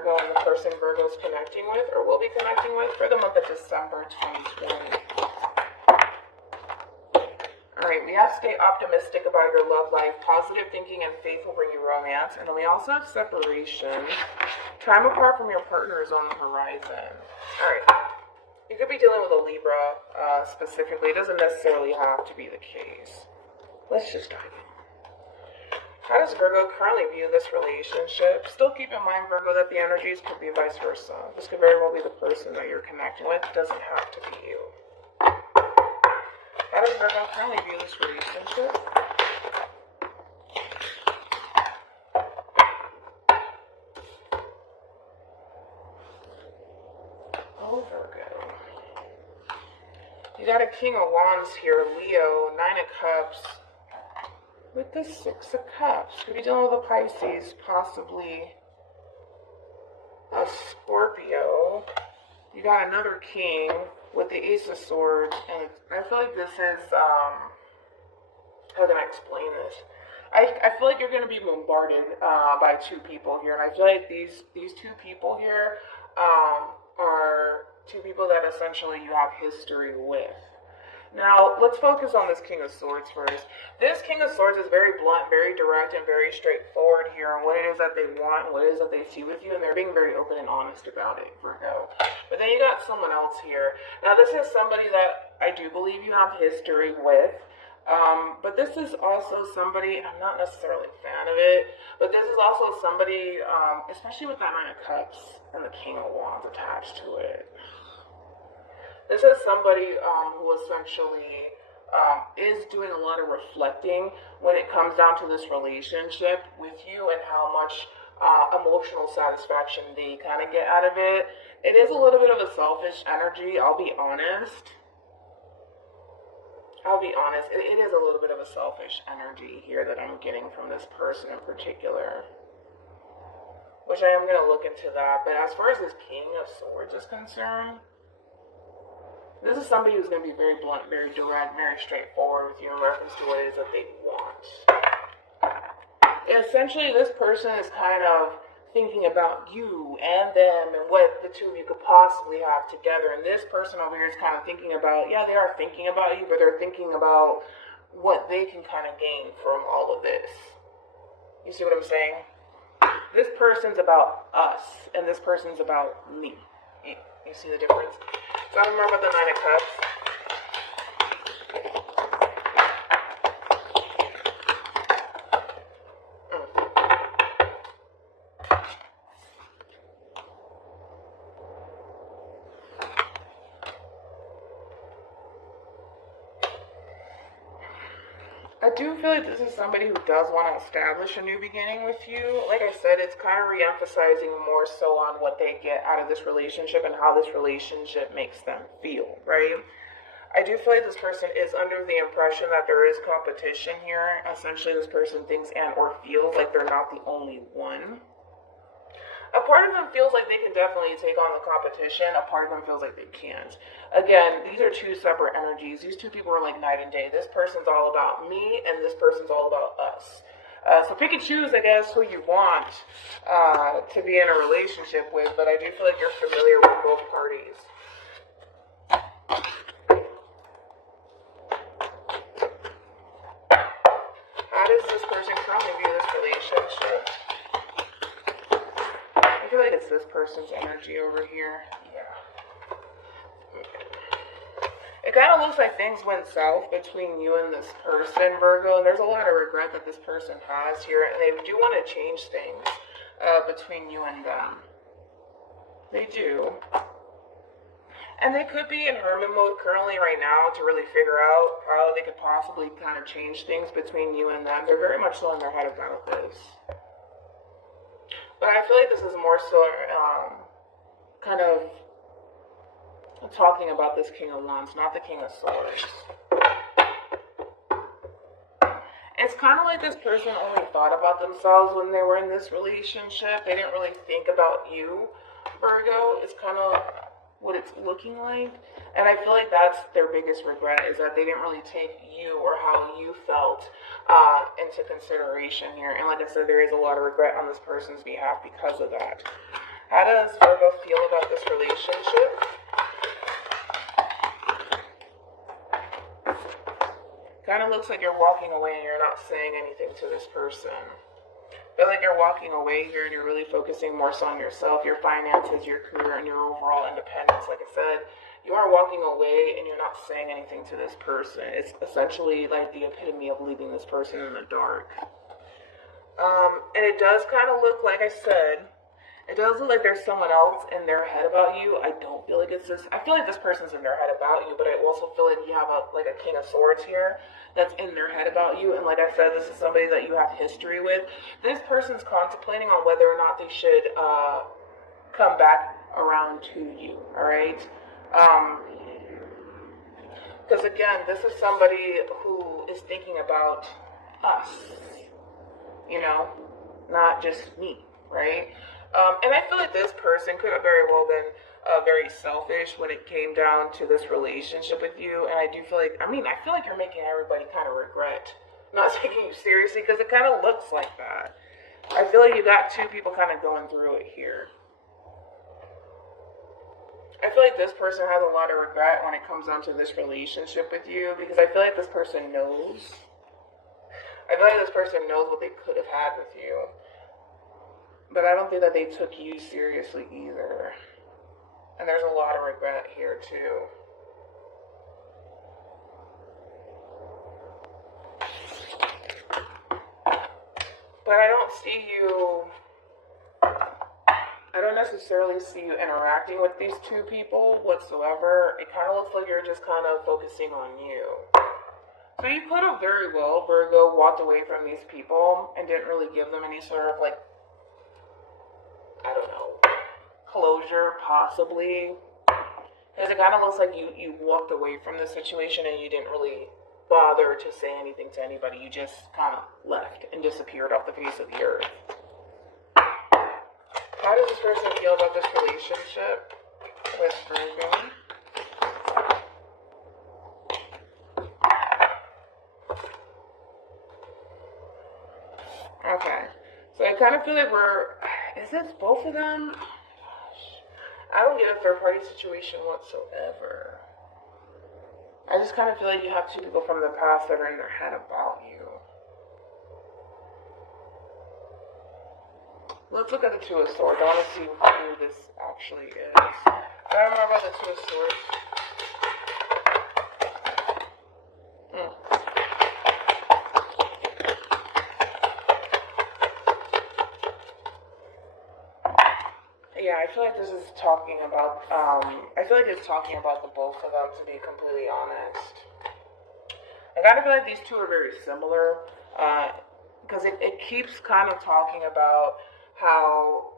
Virgo and the person Virgo's connecting with or will be connecting with for the month of December 2020. Alright, we have stay optimistic about your love life. Positive thinking and faith will bring you romance. And then we also have separation. Time apart from your partner is on the horizon. Alright, you could be dealing with a Libra specifically. It doesn't necessarily have to be the case. Let's just dive in. How does Virgo currently view this relationship? Still keep in mind, Virgo, that the energies could be vice versa. This could very well be the person that you're connecting with. It doesn't have to be you. How does Virgo currently view this relationship? Oh, Virgo. You got a King of Wands here, Leo, 9 of Cups. With the 6 of Cups, could be dealing with a Pisces, possibly a Scorpio. You got another King with the Ace of Swords, and I feel like this is, how can I explain this? I feel like you're going to be bombarded by two people here, and I feel like these two people here are two people that essentially you have history with. Now, let's focus on this King of Swords first. This King of Swords is very blunt, very direct, and very straightforward here on what it is that they want and what it is that they see with you, and they're being very open and honest about it, Virgo. But then you got someone else here. Now, this is somebody that I do believe you have history with, but this is also somebody, and I'm not necessarily a fan of it, but this is also somebody, especially with that 9 of Cups and the King of Wands attached to it. This is somebody who essentially is doing a lot of reflecting when it comes down to this relationship with you and how much emotional satisfaction they kind of get out of it. It is a little bit of a selfish energy, I'll be honest. It is a little bit of a selfish energy here that I'm getting from this person in particular. Which I am going to look into that. But as far as this King of Swords is concerned, this is somebody who's going to be very blunt, very direct, very straightforward with you in reference to what it is that they want. Essentially, this person is kind of thinking about you and them and what the two of you could possibly have together. And this person over here is kind of thinking about, yeah, they are thinking about you, but they're thinking about what they can kind of gain from all of this. You see what I'm saying? This person's about us, and this person's about me. You see the difference? Tell me more about the 9 of Cups. I do feel like this is somebody who does want to establish a new beginning with you. Like I said, it's kind of re-emphasizing more so on what they get out of this relationship and how this relationship makes them feel, right? I do feel like this person is under the impression that there is competition here. Essentially, this person thinks and or feels like they're not the only one. A part of them feels like they can definitely take on the competition. A part of them feels like they can't. Again, these are two separate energies. These two people are like night and day. This person's all about me, and this person's all about us. So pick and choose, I guess, who you want to be in a relationship with, but I do feel like you're familiar with both parties. How does this person currently view this relationship? I feel like it's this person's energy over here. Yeah. Okay. It kind of looks like things went south between you and this person, Virgo, and there's a lot of regret that this person has here, and they do want to change things between you and them. They do. And they could be in hermit mode currently right now to really figure out how they could possibly kind of change things between you and them. They're very much so in their head about this. But I feel like this is more so kind of talking about this King of Wands, not the King of Swords. It's kind of like this person only thought about themselves when they were in this relationship. They didn't really think about you, Virgo. It's kind of what it's looking like. And I feel like that's their biggest regret, is that they didn't really take you or how you felt into consideration here. And like I said, there is a lot of regret on this person's behalf because of that. How does Virgo feel about this relationship? Kind of looks like you're walking away and you're not saying anything to this person. I feel like you're walking away here and you're really focusing more so on yourself, your finances, your career, and your overall independence. Like I said, you are walking away and you're not saying anything to this person. It's essentially like the epitome of leaving this person in the dark. And it does kind of look, like I said, it does look like there's someone else in their head about you. I don't feel like it's this. I feel like this person's in their head about you, but I also feel like you have a King of Swords here that's in their head about you. And like I said, this is somebody that you have history with. This person's contemplating on whether or not they should come back around to you. All right. Because again, this is somebody who is thinking about us. You know, not just me, right? And I feel like this person could have very well been very selfish when it came down to this relationship with you. And I do feel like, I feel like you're making everybody kind of regret not taking you seriously, because it kind of looks like that. I feel like you got two people kind of going through it here. I feel like this person has a lot of regret when it comes down to this relationship with you, because I feel like this person knows. I feel like this person knows what they could have had with you. But I don't think that they took you seriously either. And there's a lot of regret here too. But I don't see you, I don't necessarily see you interacting with these two people whatsoever. It kind of looks like you're just kind of focusing on you. So you could have very well, Virgo, walked away from these people and didn't really give them any sort of closure, possibly. Because it kind of looks like you walked away from the situation and you didn't really bother to say anything to anybody. You just kind of left and disappeared off the face of the earth. How does this person feel about this relationship with Virgo? Okay. So I kind of feel like is this both of them? I don't get a third party situation whatsoever. I just kind of feel like you have two people from the past that are in their head about you. Let's look at the Two of Swords. I want to see who this actually is. I don't remember about the Two of Swords. Yeah, I feel like this is talking about, I feel like it's talking about the both of them, to be completely honest. I kind of feel like these two are very similar, because it keeps kind of talking about how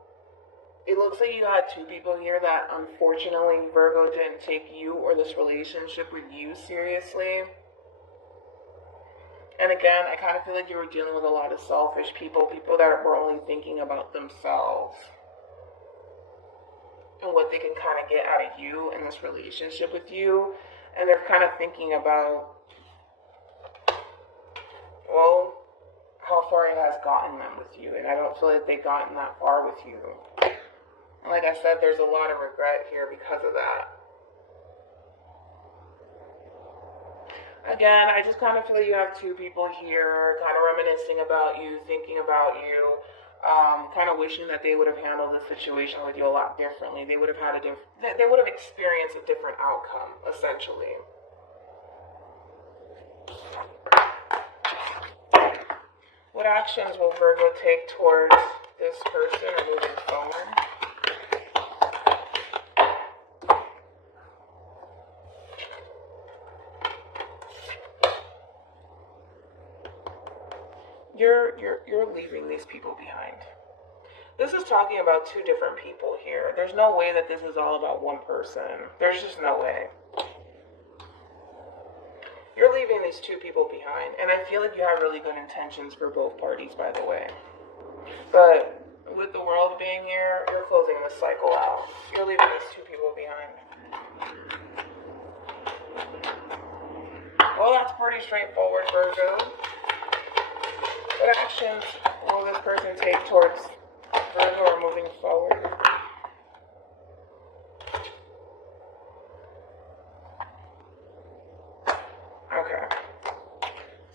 it looks like you had two people here that unfortunately Virgo didn't take you or this relationship with you seriously. And again, I kind of feel like you were dealing with a lot of selfish people that were only thinking about themselves and what they can kind of get out of you in this relationship with you. And they're kind of thinking about, well, how far it has gotten them with you. And I don't feel like they've gotten that far with you. And like I said, there's a lot of regret here because of that. Again, I just kind of feel like you have two people here kind of reminiscing about you, thinking about you, kind of wishing that they would have handled the situation with you a lot differently. They would have had they would have experienced a different outcome, essentially. What actions will Virgo take towards this person or moving forward? You're leaving these people behind. This is talking about two different people here. There's no way that this is all about one person. There's just no way. You're leaving these two people behind, and I feel like you have really good intentions for both parties, by the way. But with the world being here, you're closing this cycle out. You're leaving these two people behind. Well, that's pretty straightforward, Virgo. What actions will this person take towards Virgo or moving forward?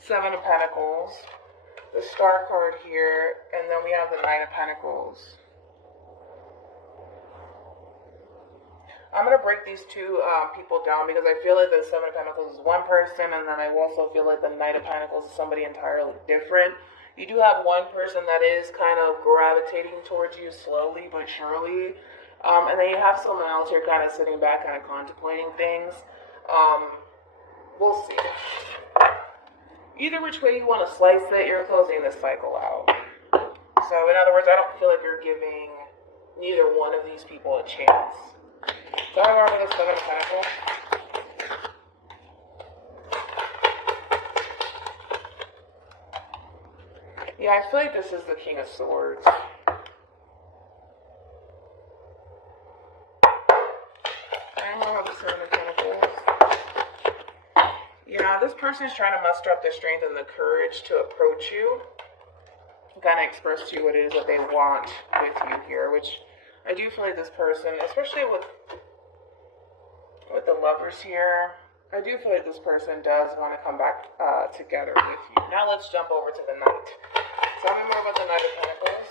Seven of Pentacles, the Star card here, and then we have the Nine of Pentacles. I'm going to break these two people down because I feel like the Seven of Pentacles is one person, and then I also feel like the Knight of Pentacles is somebody entirely different. You do have one person that is kind of gravitating towards you slowly but surely. And then you have someone else you're kind of sitting back, kind of contemplating things. We'll see. Either which way you want to slice it, you're closing this cycle out. So in other words, I don't feel like you're giving neither one of these people a chance. So I'm over the Seven of Pentacles. Yeah, I feel like this is the King of Swords. I'm over the Seven of Pentacles. Yeah, this person is trying to muster up the strength and the courage to approach you. Kind of express to you what it is that they want with you here, which I do feel like this person, especially with the Lovers here, I do feel like this person does want to come back together with you. Now let's jump over to the Knight. Tell me more about the Knight of Pentacles.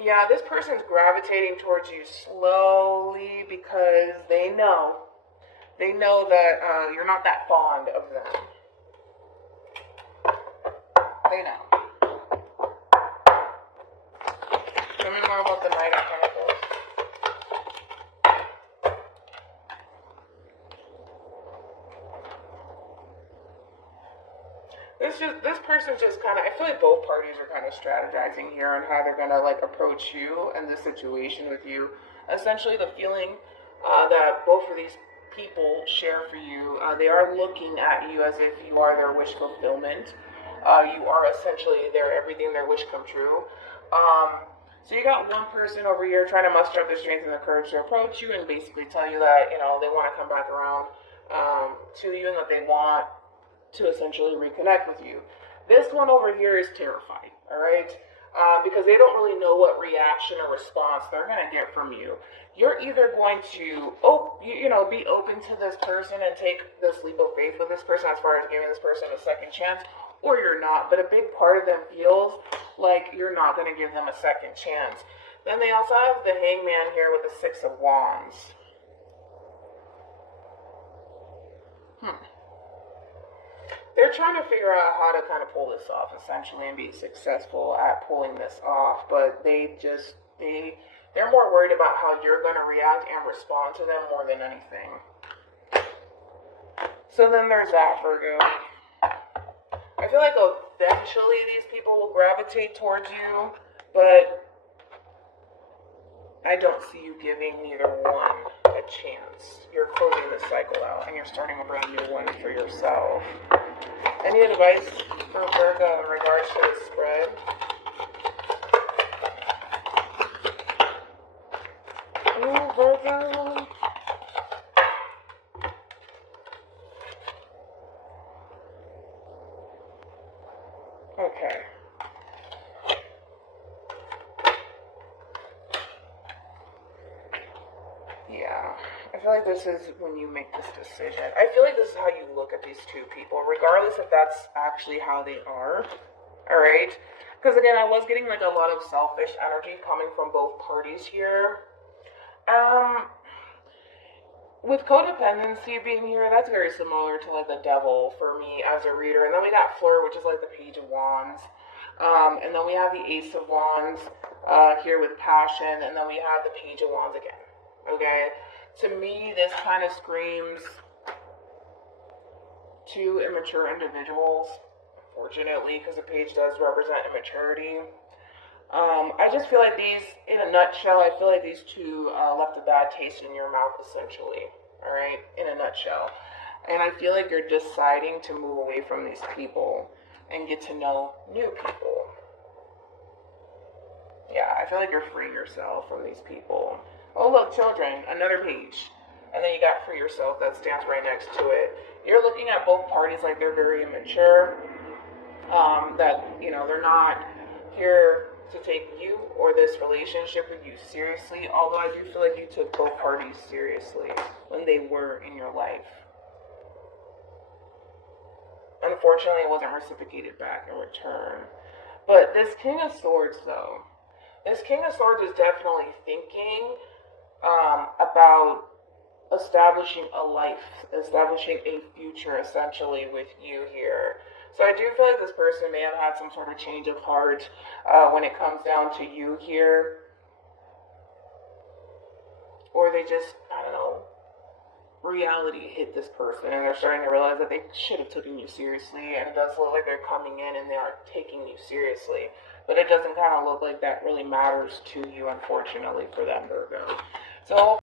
Yeah, this person's gravitating towards you slowly because they know that you're not that fond of them. They know. Tell me more about the Knight of Pentacles. This person's just kind of, I feel like both parties are kind of strategizing here on how they're going to like approach you and the situation with you. Essentially the feeling that both of these people share for you, they are looking at you as if you are their wish fulfillment. You are essentially everything their wish come true. So you got one person over here trying to muster up the strength and the courage to approach you and basically tell you that, you know, they want to come back around to you and that they want to essentially reconnect with you. This one over here is terrified, all right? Because they don't really know what reaction or response they're going to get from you. You're either going to, be open to this person and take this leap of faith with this person as far as giving this person a second chance, or you're not. But a big part of them feels like you're not going to give them a second chance. Then they also have the Hangman here with the Six of Wands. They're trying to figure out how to kind of pull this off, essentially, and be successful at pulling this off. But they're more worried about how you're going to react and respond to them more than anything. So then there's that, Virgo. I feel like eventually these people will gravitate towards you, but I don't see you giving neither one a chance. You're closing this cycle out, and you're starting a brand new one for yourself. Any advice for Virgo in regards to this spread? Ooh, Virgo. Okay. Yeah. I feel like this is when you make this decision. I feel like this is how you look at these two people, regardless if that's actually how they are. Alright? Because again, I was getting like a lot of selfish energy coming from both parties here. With codependency being here, that's very similar to like the devil for me as a reader. And then we got Fleur, which is like the Page of Wands. And then we have the Ace of Wands here with passion. And then we have the Page of Wands again. Okay? To me, this kind of screams two immature individuals, unfortunately, because the page does represent immaturity. I just feel like these, in a nutshell, I feel like these two left a bad taste in your mouth, essentially. All right? In a nutshell. And I feel like you're deciding to move away from these people and get to know new people. Yeah, I feel like you're freeing yourself from these people. Oh, look, children, another page. And then you got free yourself that stands right next to it. You're looking at both parties like they're very immature. That, you know, they're not here to take you or this relationship with you seriously, although I do feel like you took both parties seriously when they were in your life. Unfortunately, it wasn't reciprocated back in return. But this King of Swords, though, this King of Swords is definitely thinking about establishing a life, establishing a future, essentially, with you here. So I do feel like this person may have had some sort of change of heart when it comes down to you here. Or they just, I don't know, reality hit this person and they're starting to realize that they should have taken you seriously, and it does look like they're coming in and they are taking you seriously, but it doesn't kind of look like that really matters to you, unfortunately, for them, Virgo. So